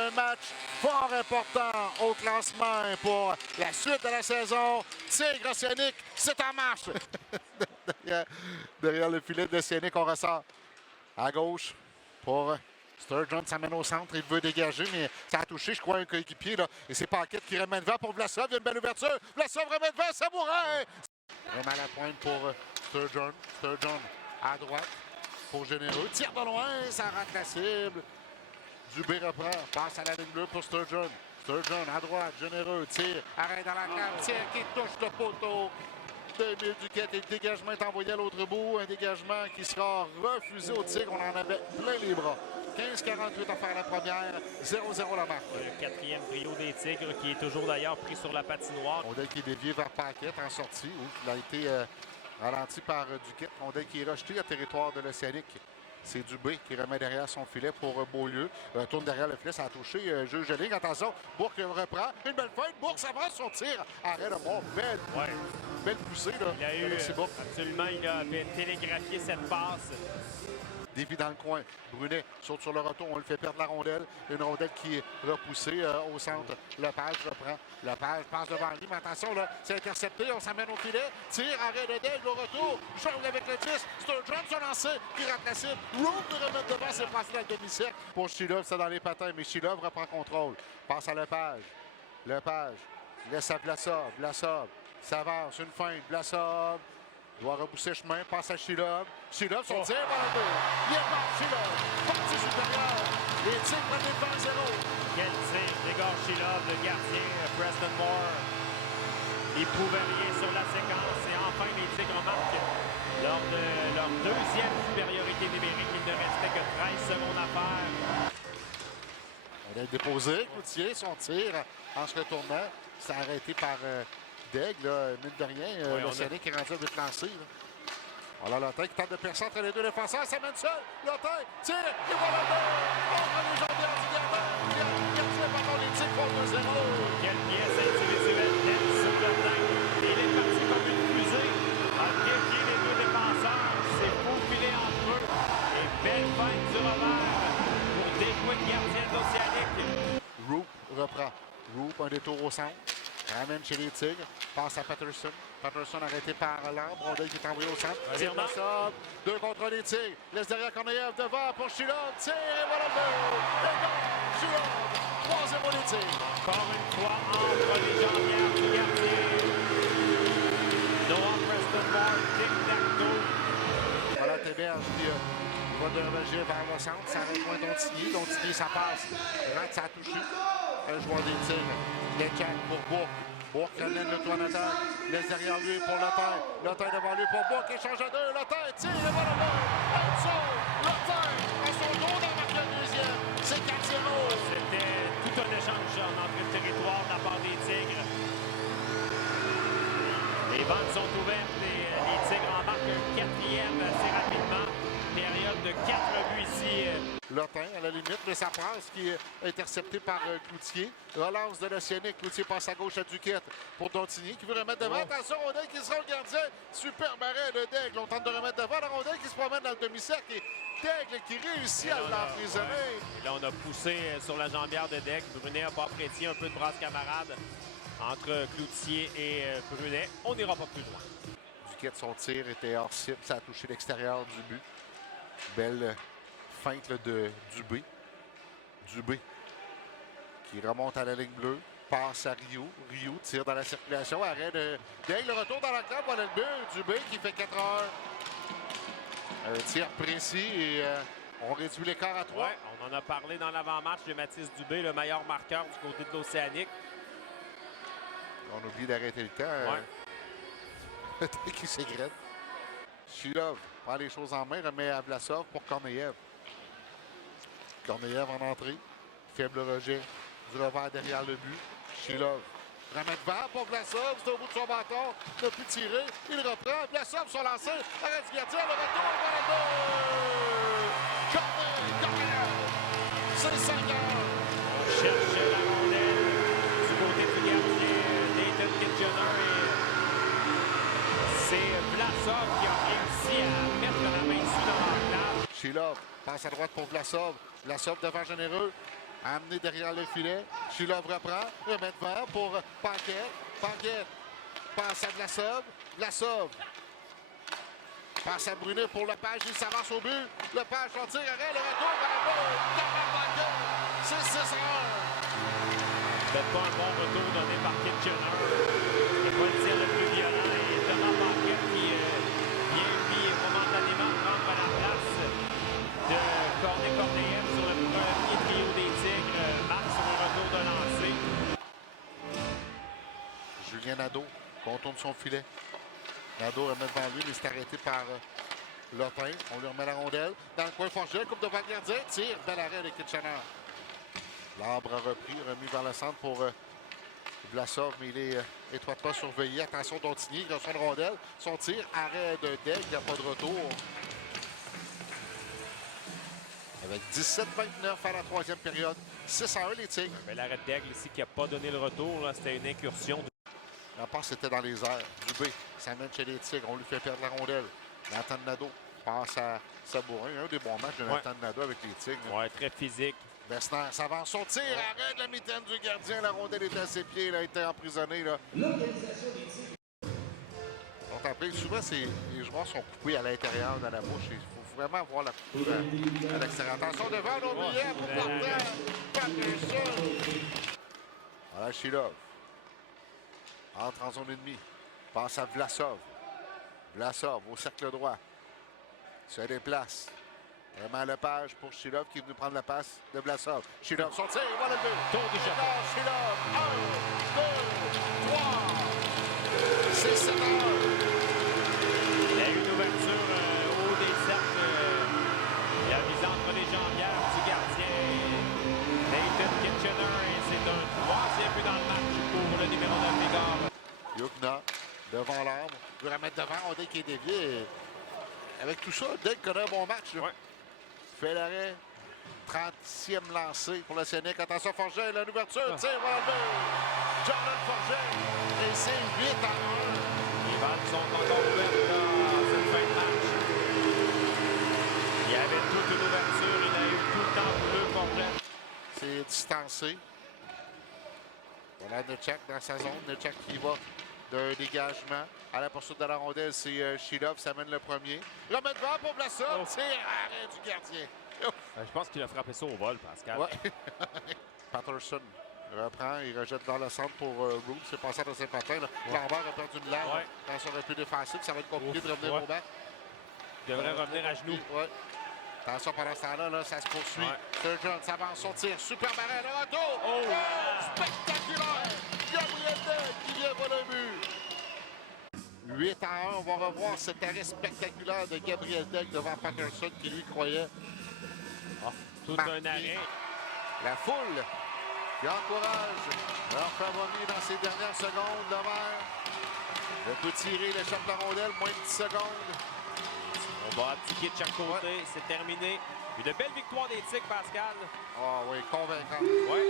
un match fort important au classement pour la suite de la saison. Tigre Oceanic, c'est en marche! derrière le filet de Oceanic, on ressort à gauche pour Sturgeon. S'amène au centre, il veut dégager, mais ça a touché, je crois, un coéquipier. Là. Et c'est Paquette qui remet devant pour Vlasov. Il y a une belle ouverture. Vlasov remet devant, Sabourin! Vraiment à la pointe pour Sturgeon. Sturgeon à droite pour Généreux. Tire de loin, ça rate la cible. Dubé reprend, passe à la ligne bleue pour Sturgeon. Sturgeon à droite, Généreux, tire, arrête dans la cave, tire qui touche le poteau. 2000 Duquette et le dégagement est envoyé à l'autre bout. Un dégagement qui sera refusé au Tigre. On en avait plein les bras. 15-48 à faire la première, 0-0 la marque. Le quatrième trio des Tigres qui est toujours d'ailleurs pris sur la patinoire. Rondel qui est dévié vers Paquette en sortie. Où il a été ralenti par Duquette. Rondel qui est rejeté à territoire de l'Océanique. C'est Dubé qui remet derrière son filet pour Beaulieu. Tourne derrière le filet, ça a touché juge de ligne. Attention, Bourque reprend. Une belle feinte. Bourque s'avance son tir. Arrête de mort. Belle poussée. Là. Il a eu, absolument, il a télégraphié cette passe. Défi dans le coin. Brunet saute sur le retour. On le fait perdre la rondelle. Une rondelle qui est repoussée au centre. Lepage reprend. Lepage passe devant lui. Mais attention, là, c'est intercepté. On s'amène au filet. Tire, arrêt de Daigle au retour. Jongle avec le 10. Sturgeon se lancer. Qui rate la cible. Roux de remettre devant. C'est passé dans le demi-cercle. Pour Shilov, c'est dans les patins. Mais Shilov reprend contrôle. Passe à Lepage. Lepage laisse à Vlasov. Vlasov s'avance. Une feinte. Vlasov doit repousser chemin, passe à Shilov. Shilov, son tir va le deux. Il est par Shilov. Partie supérieure. Les Tigres prennent le 20-0. Quel tir d'Egor Shilov, le gardien Preston Moore. Il ne pouvait rien sur la séquence. Et enfin, les Tigres marquent lors de leur deuxième supériorité numérique. Il ne restait que 13 secondes à faire. Elle a déposé. Cloutier, son tir en se retournant. C'est arrêté par Daigle, mine de rien. L'Océanique est rendu à but lancé. Voilà Lotin qui tente de percer entre les deux défenseurs. Ça mène seul. Lotin tire. Et voilà le but. On prend les jambières du gardien. Par contre, les Tigres font 2-0. Quelle pièce individuelle d'El sur Lotin. Il est parti comme une fusée. A dévié les deux défenseurs. C'est faufilé entre eux. Et belle feinte du revers pour déjouer le gardien de l'Océanique. Roop reprend. Roop, un détour au centre. Ramène chez les Tigres. Passe à Patterson. Patterson arrêté par Lambre. Rondel qui est envoyé au centre. Tire le sort. 2 contre les Tigres. Laisse derrière Korneyev devant pour Shilov. Tire et voilà le but. Et donc, Shilov. 3-0 les Tigres. Encore une fois entre les jambières du gardien. Noah Preston Moore, tic-tac-toe. Voilà Théberge qui va déroger vers le centre. Ça rejoint Dontigny. Dontigny, ça passe. Rate, ça a touché. Un joueur des Tigres. Lécac pour Bourque. Bourque ramène le toit en attaque. Laisse derrière lui pour Lotin. Lotin devant lui pour Bourque. Échange à deux. Lotin tire et voilà le but. Lotin à son dos dans le deuxième. C'est 4-0. C'était tout un échange en entrée de territoire de la part des Tigres. Les bandes sont ouvertes et les Tigres en marquent un quatrième assez rapidement. Période de 4 buts ici. Lotin à la limite, mais ça passe qui est intercepté par Cloutier. Relance de l'Océanique. Cloutier passe à gauche à Duquette pour Dontigny qui veut remettre devant. Attention, Rondel qui sera le gardien. Superbe arrêt de Daigle. On tente de remettre devant. La Rondel qui se promène dans le demi-cercle et Daigle qui réussit à l'emprisonner. Et là, on a poussé sur la jambière de Daigle. Brunet n'a pas apprécié un peu de brasse camarade entre Cloutier et Brunet. On n'ira pas plus loin. Duquette, son tir était hors cible. Ça a touché l'extérieur du but. Belle feinte là, de Dubé. Dubé qui remonte à la ligne bleue. Passe à Rio. Rio tire dans la circulation. Arrêt de Daigle. Le retour dans la crampe. Voilà le but. Dubé qui fait 4-1. Un tir précis et on réduit l'écart à 3. Ouais, on en a parlé dans l'avant-match de Mathis Dubé, le meilleur marqueur du côté de l'Océanique. On oublie d'arrêter le temps. Qui s'égrène. Shilov prend les choses en main, remet à Vlasov pour Korneyev. Korneyev en entrée. Faible rejet du revers derrière le but. Shilov remet devant pour Vlasov. C'est au bout de son bâton. Il n'a plus tiré. Il reprend. Vlasov sur lancé. Arrête du gardien. Le retour. Voilà le but. Korneyev. C'est 5 heures. On cherche la rondelle du côté du gardien Nathan Kitchener. C'est Vlasov qui a réussi à mettre la main dessus dans l'enclave. Shilov passe à droite pour Vlasov. Vlasov devant Généreux. Amené derrière le filet. Chilov reprend. Remet devant pour Paquette. Paquette passe à Vlasov. Vlasov passe à Brunet pour Lepage. Il s'avance au but. Lepage en tire arrêt. Le retour vers la goal. Paquette. C'est 6-1. Peut-être pas un bon retour donné par Kitchener. C'est pas le tir le plus violent. Et Thomas Paquette qui vient, lui, momentanément prendre la place de Cornet Corneyev sur le premier trio des Tigres. Marc sur le retour de lancer. Julien Nadeau contourne son filet. Nadeau remet devant lui, mais c'est arrêté par Lotin. On lui remet la rondelle. Dans le coin Forget, coupe devant le gardien. Tire, bel arrêt de Kitchener. L'arbre a repris, remis vers le centre pour Vlasov, mais il est étroitement surveillé. Attention, Dontigny, il reçoit une rondelle. Son tir, arrêt de Daigle, il n'y a pas de retour. Avec 17-29 à la troisième période. 6-1 les Tigres. Mais l'arrêt de Daigle ici qui n'a pas donné le retour, c'était une incursion. La passe était dans les airs. Dubé s'amène chez les Tigres. On lui fait perdre la rondelle. Nathan Nadeau passe à Sabourin. Un des bons matchs de Nathan Nadeau avec les Tigres. Ouais, très physique. Bessner s'avance. Son tir, arrête la mitaine du gardien. La rondelle est à ses pieds. Il a été emprisonné. Là. Donc après, souvent, les joueurs sont coupés à l'intérieur, dans la bouche. Il faut vraiment voir la couture à l'extérieur. Attention devant, l'oublié pour partant. Patterson. Voilà, Chilov. Entre en zone ennemie. Passe à Vlasov. Vlasov au cercle droit. Se déplace. Vraiment Lepage pour Chilov qui est venu prendre la passe de Vlasov. Chilov, son tir, voilà le but. Tour du Japon. Chilov, 1, 2, 3. C'est 7 heures. Il y a eu une ouverture au haut des cercles. Il a visé entre les jambières du gardien Nathan Kitchener. Et c'est un troisième but dans le match pour le numéro 9 Bigard. Yukna devant l'arbre. Il veut remettre devant. On dit qu'il est dévié. Avec tout ça, Daigle connaît un bon match. Ouais. Fait l'arrêt. 30e lancé pour le Sénèque. Attention, Forget, l'ouverture. Tire, voilà le but. Jordan Forget. Et c'est 8-1. Les balles sont encore ouvertes dans cette fin de match. Il y avait toute une ouverture. Il a eu tout le temps bleu Forget. C'est distancé. Voilà Necek dans sa zone. Necek qui va d'un dégagement. À la poursuite de la rondelle, c'est Chilov. Ça mène le premier. Remet devant pour Vlasov. Tire, arrêt du gardien. Je pense qu'il a frappé ça au vol, Pascal. Ouais. Patterson reprend. Il rejette dans le centre pour Root. C'est passé dans ses patins. Lambert a perdu une larme dans son repli défensif. Ça va être compliqué de revenir au bac. Il devrait revenir à genoux. Ouais. Attention, pendant ce temps-là, ça se poursuit. Sturgeon s'avance son tir. Super barré, le retour. Oh, spectaculaire. Gabriel Daigle qui vient pour le but. 8-1. On va revoir cet arrêt spectaculaire de Gabriel Daigle devant Patterson qui lui croyait. Tout un arrêt. La foule qui encourage leur favori dans ces dernières secondes. Lemaire ne peut tirer, il échappe la rondelle, moins de 10 secondes. On va appliquer de chaque côté. C'est terminé. Une belle victoire des Tigres, Pascal. Ah oui, convaincant. Ouais.